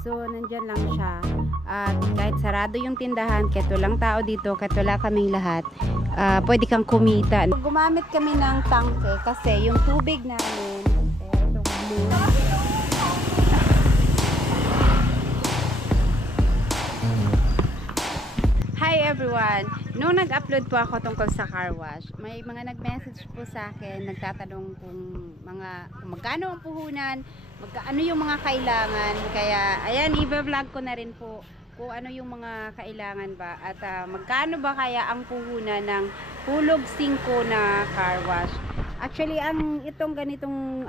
So, nandyan lang siya. At kahit sarado yung tindahan, kahit walang tao dito, kahit wala kaming lahat, pwede kang kumita. Gumamit kami ng tangke kasi yung tubig namin, itong blue. Hi everyone! Noong nag-upload po ako tungkol sa car wash, may mga nag-message po sa akin, nagtatanong kung magkano ang puhunan, ano yung mga kailangan. Kaya ayan, i-vlog ko na rin po kung ano yung mga kailangan ba at magkano ba kaya ang puhunan ng hulog 5 na car wash. Actually, itong ganitong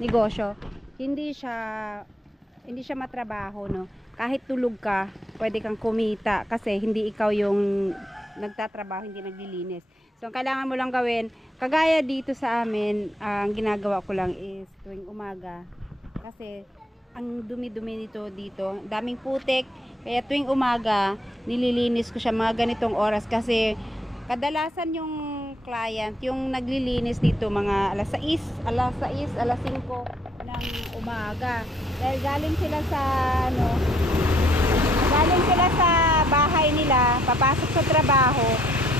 negosyo, hindi siya matrabaho, no. Kahit tulog ka, pwede kang kumita kasi hindi ikaw yung nagtatrabaho, hindi naglilinis. So, ang kailangan mo lang gawin, kagaya dito sa amin, ang ginagawa ko lang is tuwing umaga. Kasi, ang dumi-dumi dito, daming putik. Kaya tuwing umaga, nililinis ko siya mga ganitong oras kasi kadalasan yung client, yung naglilinis dito mga alas 6, alas 5 ng umaga. Dahil galing sila sa bahay nila, papasok sa trabaho.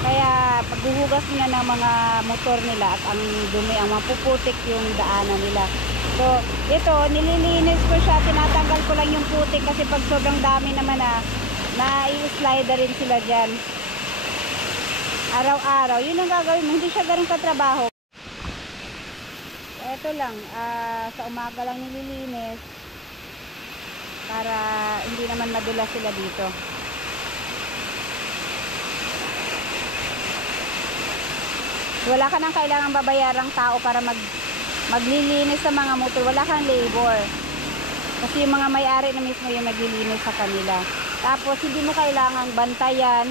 Kaya paghuhugas nila ng mga motor nila at ang dumi, ang mapuputik yung daanan nila. So, ito, nililinis ko siya, tinatanggal ko lang yung putik kasi pag sobrang dami naman na-i-slide rin sila dyan. Araw-araw, yun ang gagawin mo, hindi siya ganun katrabaho. Ito lang, sa umaga lang nililinis para hindi naman madulas sila dito. Wala ka nang kailangang babayarang tao para maglilinis sa mga motor. Wala kang labor. Kasi yung mga may-ari na mismo yung naglilinis sa kanila. Tapos hindi mo kailangang bantayan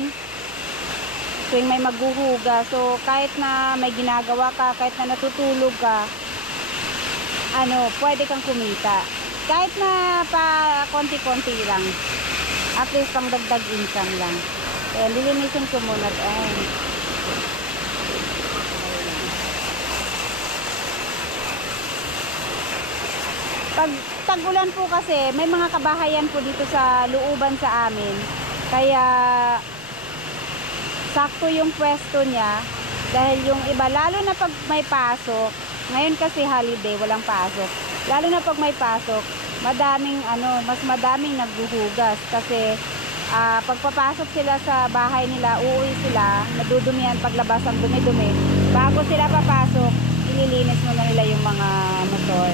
tuwing may maghuhuga. So kahit na may ginagawa ka, kahit na natutulog ka, pwede kang kumita. Kahit na pa konti-konti lang. At least pang dagdag income lang. Kaya lilinisin ko muna. Pag tag-ulan po kasi, may mga kabahayan po dito sa looban sa amin. Kaya sakto yung pwesto niya. Dahil yung iba, lalo na pag may pasok, ngayon kasi holiday, walang pasok. Lalo na pag may pasok, mas madaming naghuhugas. Kasi pagpapasok sila sa bahay nila, uuwi sila, nadudumihan paglabas ang dumi-dumi. Bago sila papasok, ililinis muna nila yung mga motor.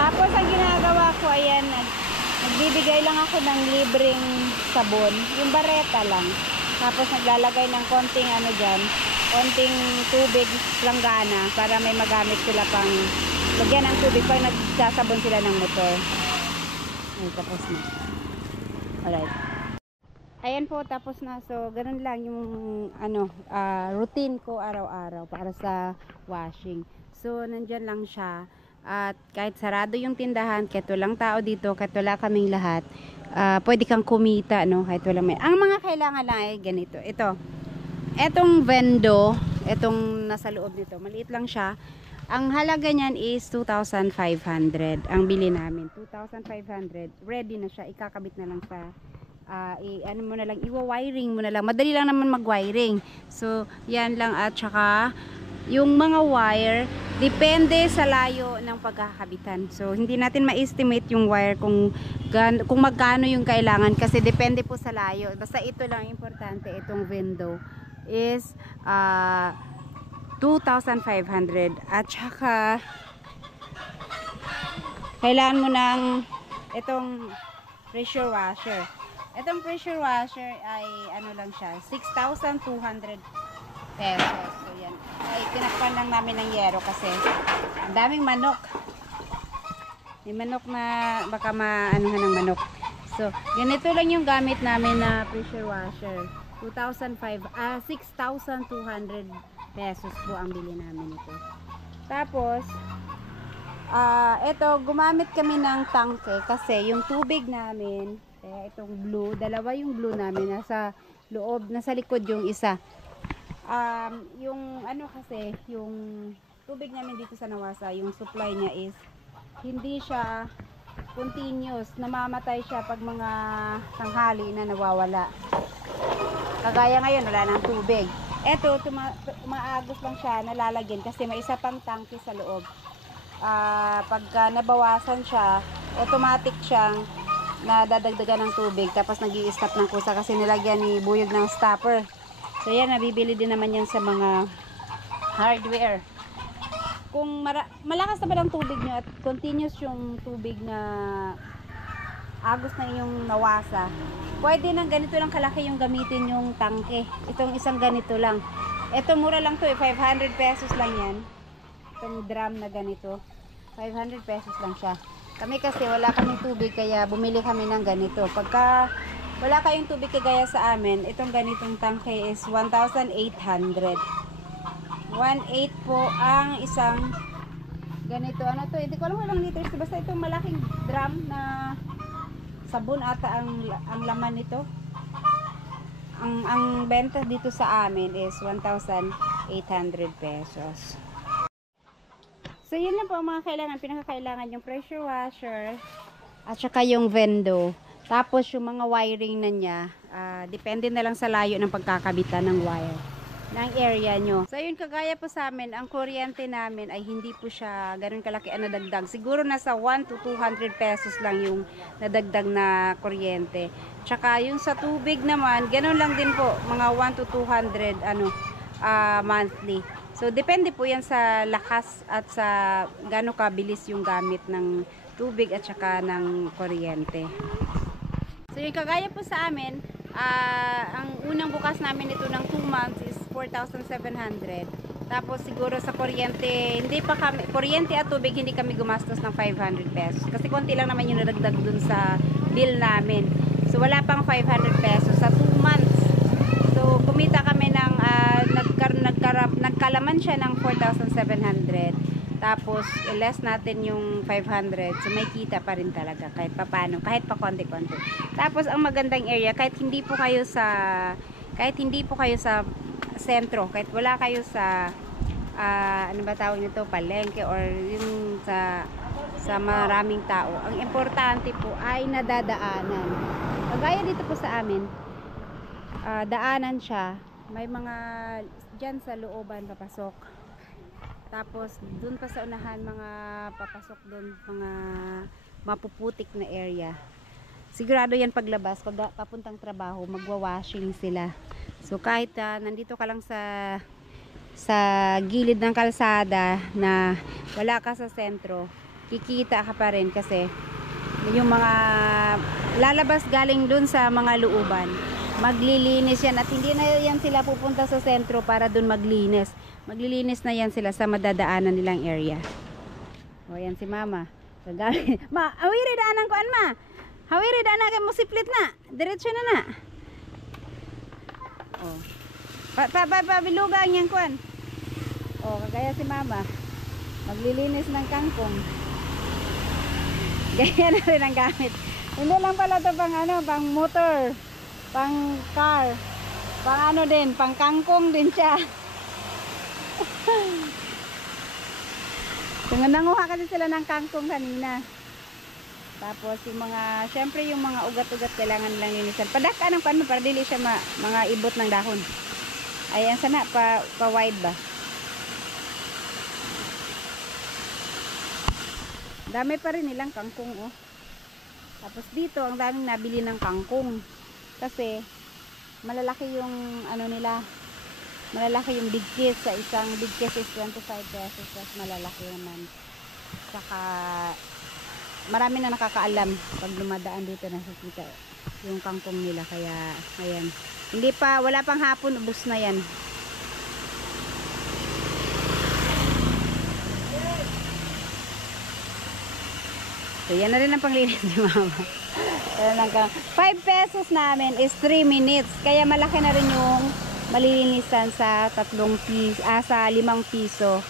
Tapos ang ginagawa ko, ayan, nagbibigay lang ako ng libreng sabon, yung bareta lang. Tapos naglalagay ng konting konting tubig langgana para may magamit sila pang lagyan ng tubig pag nagsasabon sila ng motor. Ay, tapos na. Alright. Ayan po, tapos na. So, ganun lang yung routine ko araw-araw para sa washing. So, nandyan lang siya. At kahit sarado yung tindahan, kahit walang tao dito, kahit wala kaming lahat, pwede kang kumita, no? Kahit walang may. Ang mga kailangan lang ay ganito. Etong vendo, etong nasa loob nito, maliit lang siya. Ang halaga niyan is 2,500. Ang bili namin, 2,500. Ready na siya, ikakabit na lang sa iwa-wiring mo na lang. Madali lang naman mag-wiring. So, yan lang. At saka yung mga wire, depende sa layo ng pagkakabitan. So, hindi natin ma-estimate yung wire kung magkano yung kailangan kasi depende po sa layo. Basta ito lang importante, itong window is 2,500. At saka kailangan mo ng itong pressure washer. Itong pressure washer ay ano lang siya, 6,200 pesos. So yan. Ay tinakpan lang namin ng yero kasi ang daming manok. May manok na baka maanuhan ng manok. So ganito lang yung gamit namin na pressure washer. 6,200 pesos po ang bili namin ito. Tapos ito gumamit kami ng tangke kasi yung tubig namin, itong blue, dalawa yung blue namin nasa loob, nasa likod yung isa. Yung ano kasi, yung tubig namin dito sa Nawasa, yung supply niya is hindi siya continuous, namamatay siya pag mga tanghali na nawawala. Kagaya ngayon wala nang tubig. Eto umaagos lang siya, nalalagyan kasi may isa pang tangke sa loob. Pagka nabawasan siya, automatic siyang nadadagdagan ng tubig tapos nag-i-stop ng kusa kasi nilagyan ni Buyog ng stopper. So yan, nabibili din naman yan sa mga hardware. Kung malakas naman ang tubig nyo at continuous yung tubig na agos na yung Nawasa, pwede nang ganito lang kalaki yung gamitin yung tangke. Itong isang ganito lang. Ito mura lang to 500 pesos lang yan. Itong drum na ganito 500 pesos lang siya. Kami kasi wala kaming tubig kaya bumili kami ng ganito. Pagka wala kayong tubig kagaya sa amin, itong ganitong tangke is 1,800. 1,800 po ang isang ganito. Ano to? Hindi ko alam ilang liters. Basta itong malaking drum na sabon ata ang laman nito. Ang benta dito sa amin is 1,800 pesos. So yun lang po ang mga kailangan. Pinakakailangan yung pressure washer at saka yung vendo. Tapos yung mga wiring na niya, depende na lang sa layo ng pagkakabitan ng wire ng area nyo. So yun, kagaya po sa amin, ang kuryente namin ay hindi po siya ganun kalaki ang nadagdag. Siguro nasa 1 to 200 pesos lang yung nadagdag na kuryente. Tsaka yung sa tubig naman, ganun lang din po, mga 1 to 200 monthly. So depende po yan sa lakas at sa gaano kabilis yung gamit ng tubig at saka ng kuryente. So yung kagaya po sa amin, ang unang bukas namin ito ng 2 months is 4,700. Tapos siguro sa kuryente, hindi pa kami, kuryente at tubig hindi kami gumastos ng 500 pesos. Kasi konti lang naman yung nadagdag dun sa bill namin. So wala pang 500 pesos sa 2 months. So kumita kami ng, nagkalaman siya ng 4,700. Tapos less natin yung 500. So may kita pa rin talaga kahit papaano, kahit pa konti-konti. Tapos ang magandang area, kahit hindi po kayo sa sentro, kahit wala kayo sa ano ba tawag nito, palengke or yung sa maraming tao, ang importante po ay nadadaanan. Kagaya dito po sa amin, daanan siya, may mga dyan sa looban papasok. Tapos dun pa sa unahan, mga papasok dun, mga mapuputik na area. Sigurado yan paglabas, pag papuntang trabaho, magwa-washing sila. So kahit nandito ka lang sa gilid ng kalsada na wala ka sa sentro, kikita ka pa rin kasi yung mga lalabas galing dun sa mga looban, maglilinis yan at hindi na yan sila pupunta sa sentro para dun maglinis. Maglilinis na yan sila sa madadaanan nilang area. O yan si mama. Ma, awiri daanan ko an ma. Hawiri daanan kay mo siplit na. Diretso na na. O. Pabilugang yang kuan. O, kagaya si mama. Maglilinis ng kangkong. Gaya na rin ang gamit. Hindi lang pala ito pang ano, pang motor, pang car, pang ano din, pang kangkong din siya. So, nanguha kasi sila ng kangkong kanina. Tapos yung mga, syempre yung mga ugat-ugat kailangan lang linisan. Padaka ng paano para dili siya mga ibot ng dahon. Ayan sana, pa wide ba? Dami pa rin nilang kangkong oh. Tapos dito ang daming nabili ng kangkong. Kasi malalaki yung ano nila, malalaki yung big case. Sa isang big case is 25 pesos. Tapos malalaki naman. Saka marami na nakakaalam pag dumadaan dito, nakikita yung kangkong nila, kaya ayan, hindi pa, wala pang hapon, ubos na yan. So yan na rin ang panglinis ni mama. 5 pesos namin is 3 minutes, kaya malaki na rin yung malilinisan sa 5 piso.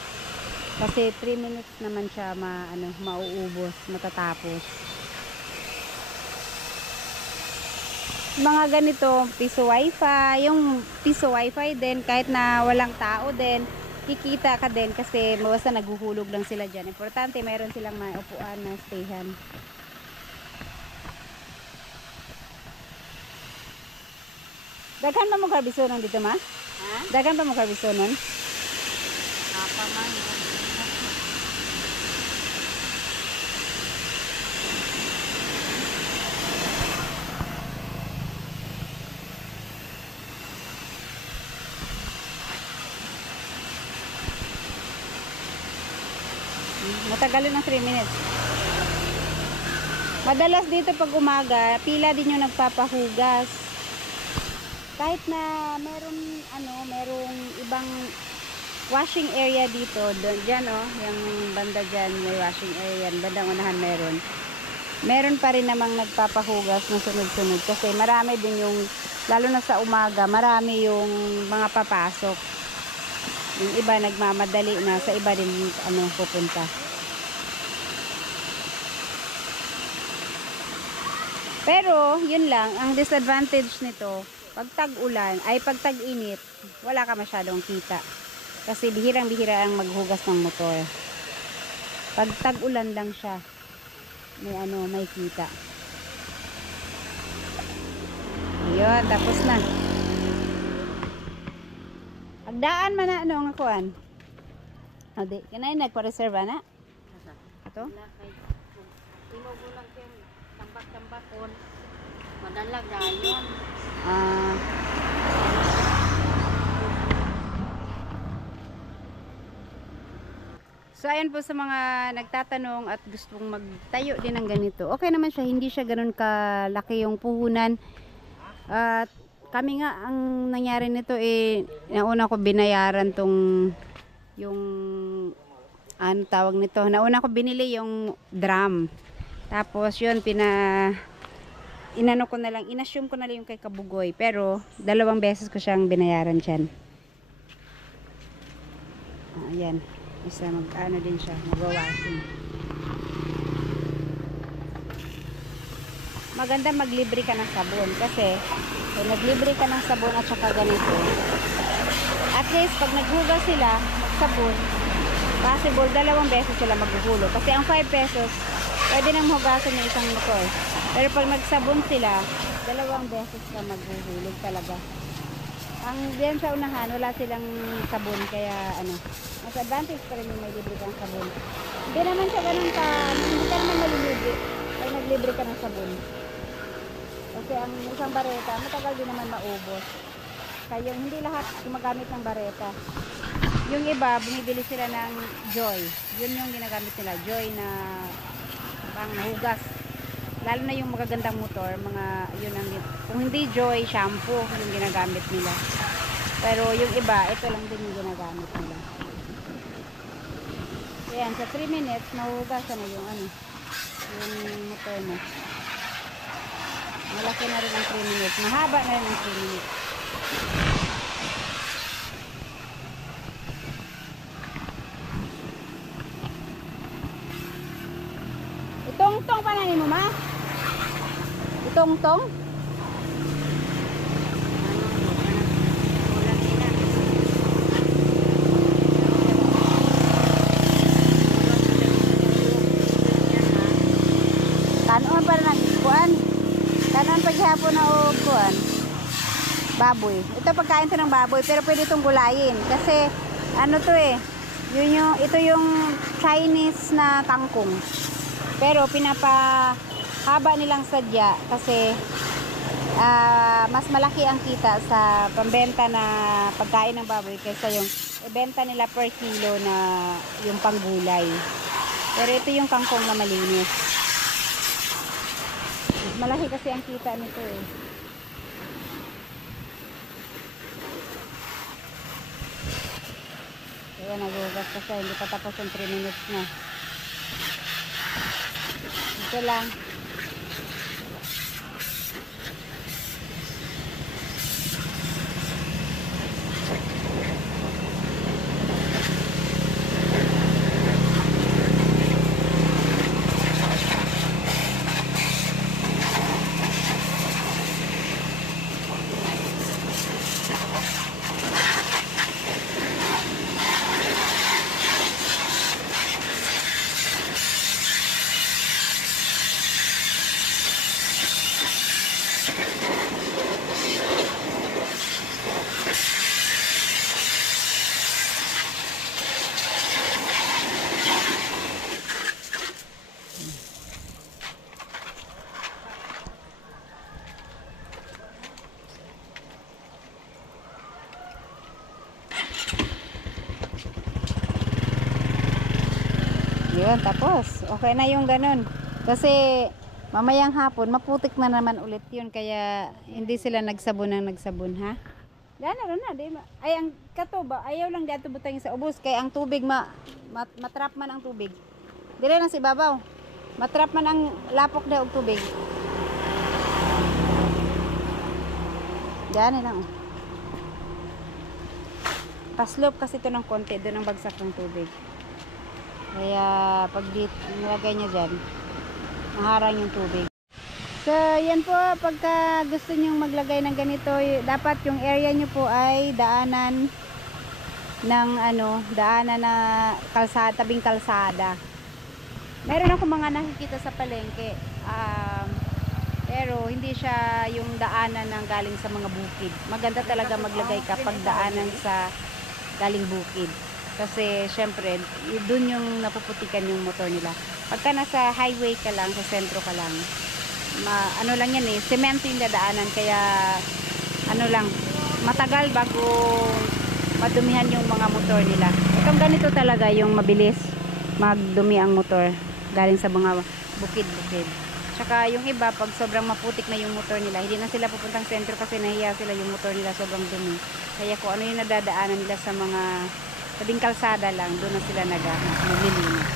Kasi 3 minutes naman siya mauubos, matatapos. Mga ganito, piso wifi, yung piso wifi din, kahit na walang tao din, kikita ka din kasi basta naghuhulog lang sila dyan. Importante, mayroon silang may upuan na stayhan. Daghan pa mo karbisonon dito, ma? Ha? Daghan pa mo karbisonon? Apa man. Matagalin ng 3 minutes. Madalas dito pag umaga, pila din yung nagpapahugas. Kahit na merong ibang washing area dito, diyan yung banda diyan may washing area, bandang unahan meron pa rin namang nagpapahugas na sunod-sunod kasi marami din yung, lalo na sa umaga, marami yung mga papasok. Yung iba nagmamadali na, sa iba din pupunta. Pero yun lang, ang disadvantage nito, pag tag-ulan, pag tag-init, wala ka masyadong kita. Kasi bihirang-bihira ang maghugas ng motor. Pag tag-ulan lang siya, may kita. Ayun, tapos na. Agdaan man na ang kuan. Adi, kanay nagpa-reserve na? Ato? Imo mo lang kayong tambak-tambakon. Madalag dayon. So ayan po sa mga nagtatanong at gustong magtayo din ng ganito. Okay naman siya, hindi siya ganoon kalaki yung puhunan. At kami nga, ang nangyari nito nauna ko binayaran yung tawag nito. Nauna ko binili yung drum. Tapos yun, inassume ko na lang yung kay Kabugoy. Pero 2 beses ko siyang binayaran dyan. Ayan. Isa din siya, mag-washing. Maganda maglibre ka ng sabon kasi kung naglibre ka ng sabon at saka ganito, at least pag naghugas sila, magsabon, possible 2 beses sila maghuhulog. Kasi ang 5 pesos, pwede nang hugasan yung isang motor. Pero pag nagsabon sila, 2 beses ka maghuhulog talaga. Ang diyan sa unahan, wala silang sabon, kaya mas advantage pa rin yung may libre kang sabon. Hindi naman siya ganun hindi ka naman malilibre pag naglibre ka ng sabon. Kasi ang isang bareta, matagal din naman maubos. Kaya hindi lahat gumagamit ng bareta. Yung iba, bumibili sila ng Joy. Yun yung ginagamit nila, Joy na panghugas. Lalo na yung magagandang motor, kung hindi Joy, shampoo yung ginagamit nila. Pero yung iba, ito lang din yung ginagamit nila. Ayan, sa 3 minutes, nahuhugasan na yung motor mo. Malaki na rin ang 3 minutes. Mahaba na rin ang 3 minutes. Itong-tong pa na ni mo, ma? Itong-tong? Tanon pa na kuan. Tanon paghapon na kuan. Baboy. Ito pagkain to ng baboy, pero pwede itong gulayin kasi ito yung Chinese na kangkong. Pero pinapahaba nilang sadya kasi mas malaki ang kita sa pambenta na pagkain ng baboy kaysa yung ibenta nila per kilo na yung panggulay. Pero ito yung kangkong na malinis. malaki kasi ang kita nito eh. Kaya nagugas kasi hindi pa tapos yung 3 minutes na. Ito lang. Yun, tapos. Okay na yung ganun. Kasi mamayang hapon, maputik na naman ulit yun. Kaya hindi sila nagsabon ng nagsabon, ha? Gano'n na. Di, ay, ang kato ba? Ayaw lang dito butangin sa ubos. Kaya ang tubig, matrap man ang tubig. Dire na si babaw. Matrap man ang lapok na og tubig. Gano'n lang. Paslop kasi ito ng konti. Doon ang bagsak ng tubig. Kaya pag nilagay niya dyan, maharang yung tubig. So yan po, pagka gusto nyong maglagay ng ganito, dapat yung area nyo po ay daanan ng daanan na kalsada, tabing kalsada. Meron ako mga nakikita sa palengke, pero hindi siya yung daanan ng galing sa mga bukid. Maganda talaga maglagay kapag daanan sa galing bukid. Kasi syempre, doon yung napuputikan yung motor nila. Pagka nasa highway ka lang, sa sentro ka lang, ano lang yan eh, semento yung dadaanan. Kaya, ano lang, matagal bago madumihan yung mga motor nila. Itong ganito talaga yung mabilis magdumi ang motor galing sa mga bukid-bukid. Tsaka yung iba, pag sobrang maputik na yung motor nila, hindi na sila pupuntang sentro kasi nahiya sila yung motor nila sobrang dumi. Kaya kung ano yung nadadaanan nila sa mga tabing kalsada lang, doon na sila naglilinis.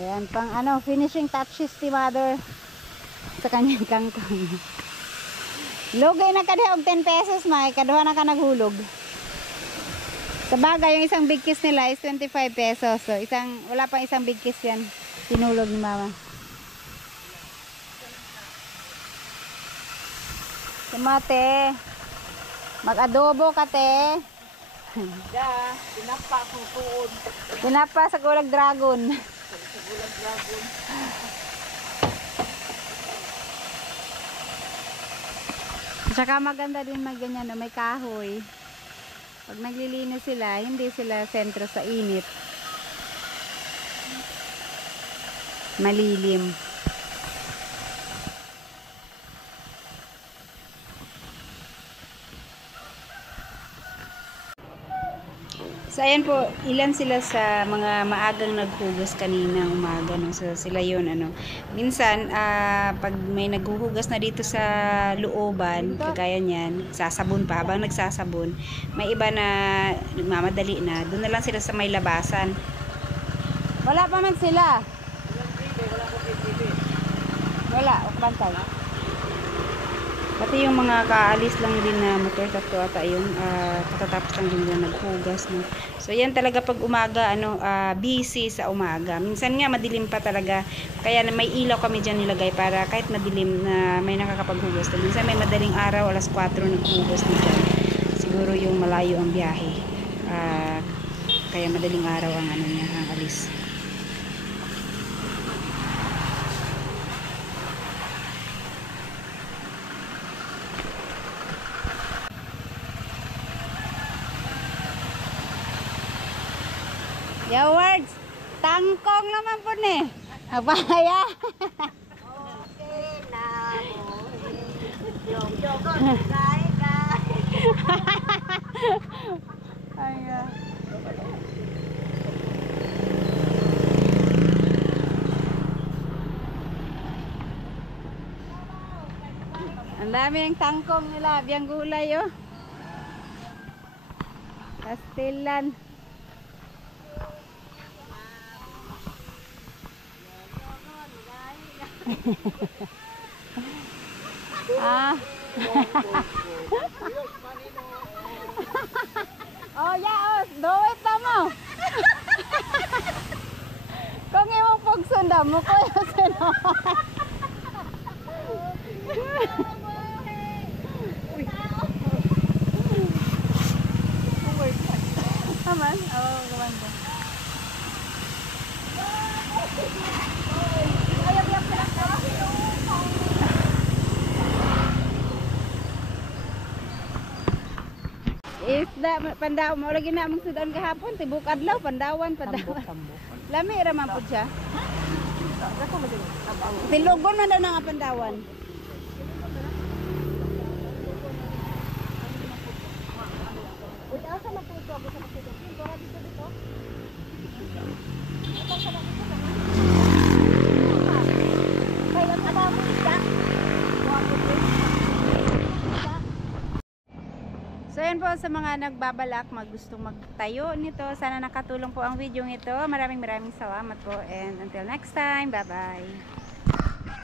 Ayan, pang finishing touches si mother sa kanyang kangkang. Lugay na kada og 10 pesos, may kaduha na ka naghulog. Sa bagay, yung isang big kiss nila is 25 pesos. So, wala pang isang big kiss yan. Tinulog ni mama. Tomate. Mag-adobo ka, te. Tinapa kong tuon. Tinapa sa gulag dragon. Sa gulang dragon. Tsaka maganda din ganyan, no? May kahoy. Pag naglilinis sila, hindi sila sentro sa init. Malilim. So ayan po, ilan sila sa mga maagang naghugas kanina umaga, no? So sila yun, minsan pag may naghuhugas na dito sa looban, kagaya niyan, sasabon pa, habang nagsasabon, may iba na nagmamadali na, doon na lang sila sa may labasan. Wala pa man sila. Wala, bantay. Pati yung mga kaalis lang din na motor, tatlo ata yun, katatapos lang din na naghugas, no? So yan talaga pag umaga, busy sa umaga. Minsan nga madilim pa talaga, kaya na may ilaw kami dyan nilagay para kahit madilim na may nakakapaghugas. Minsan may madaling araw, alas 4 naghugas na dyan. Siguro yung malayo ang biyahe, kaya madaling araw ang ang alis. Ya words, tangkong naman po ni. Abaya. Okay na mo. Yung guys. Ay. Ang dami ng tangkong nila, biyang gulay oh. Kastilan. Ah. Oh, yeah, oh, do it na mo. Kung imong pagsunda mo ko yung sino. Aman, oh, gawan ko. Isda, pandaw mo lagi na mong sudan kahapon, tibuk adlaw, pandawan. Lami ra man pud siya. Tilugon man daw na nga pandawan. Uy, asa man po ito? Ako sa kapitid. Dora dito. Kaya ang taba mo isda. So yan po sa mga nagbabalak, gustong magtayo nito. Sana nakatulong po ang video ito. Maraming salamat po and until next time. Bye-bye.